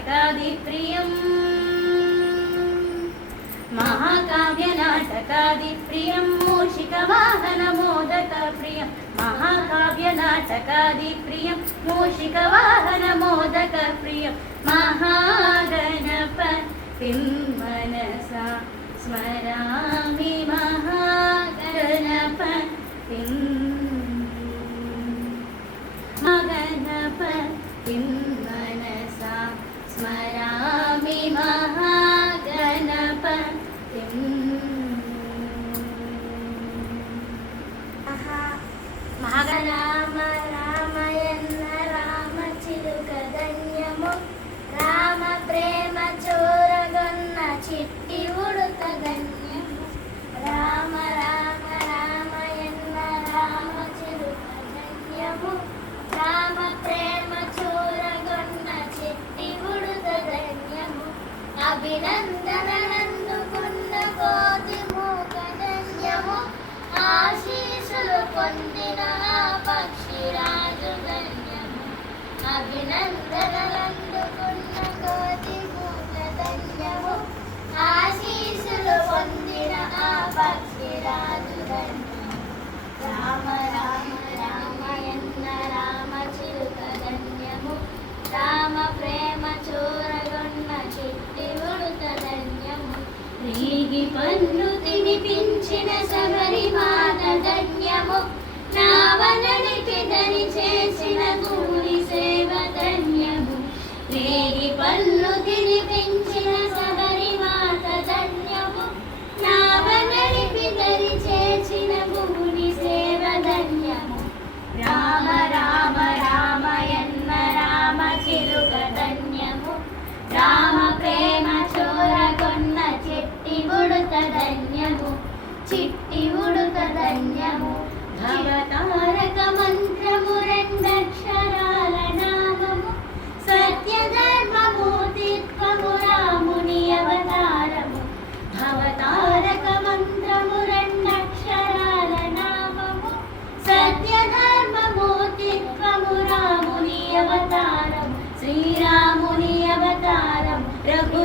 नाटकादिप्रियम् महाकाव्यनाटकादिप्रियं मूषिकवाहनमोदकप्रियं महाकाव्यनाटकादिप्रियं मूषिकवाहनमोदकप्रियं महागणपतिं मनसा स्मरामि महागणपतिं मनसा स्मरामि महागणपतिं రామ రామయన్న రామ చిలుక ధన్యము రామ ప్రేమ చూరగొన్న చిట్టి ఉడుత ధన్యము రామ రామ రామయన్న రామ చిలుక ధన్యము రామ ప్రేమ చూరగొన్న చిట్టి ఉడుత ధన్యము అభినందనందుకున్న కోతి మూక ధన్యము ఆశీసులు పొందిన పక్షిరాజు ధన్యము అభినందనలందుకున్న కోటి మూక ధన్యము ఆశీసులు పొందిన పక్షిరాజు ధన్యము రామ రామ రామయన్న రామ చిలుక ధన్యము రామ ప్రేమ చూరగొన్న చిట్టి ఉడుత ధన్యము రీగి పన్ను తినిపించిన శబరి మాత ధన్యము నావనడిపిదని చేసిన కూలి సేవ ధన్యము రీగి పన్ను తినిపించిన శబరి మాత ధన్యము నావనడిపిదని చేసిన కూలి సేవ ధన్యము రామ రామ రామయన్న రామ చిలుక ధన్యము రామ ప్రేమ చూరగొన్న చిట్టి ఉడుత ధన్యము చిట్టి ఉడుత ధన్యము భవతారక మంత్రము రెండక్షరాల నామము సత్యధర్మమూర్తిత్వము రాముని అవతారము భవతారక మంత్రము రెండక్షరాల నామము సత్యధర్మమూర్తిత్వము రాముని అవతారము శ్రీరాముని అవతారం రఘు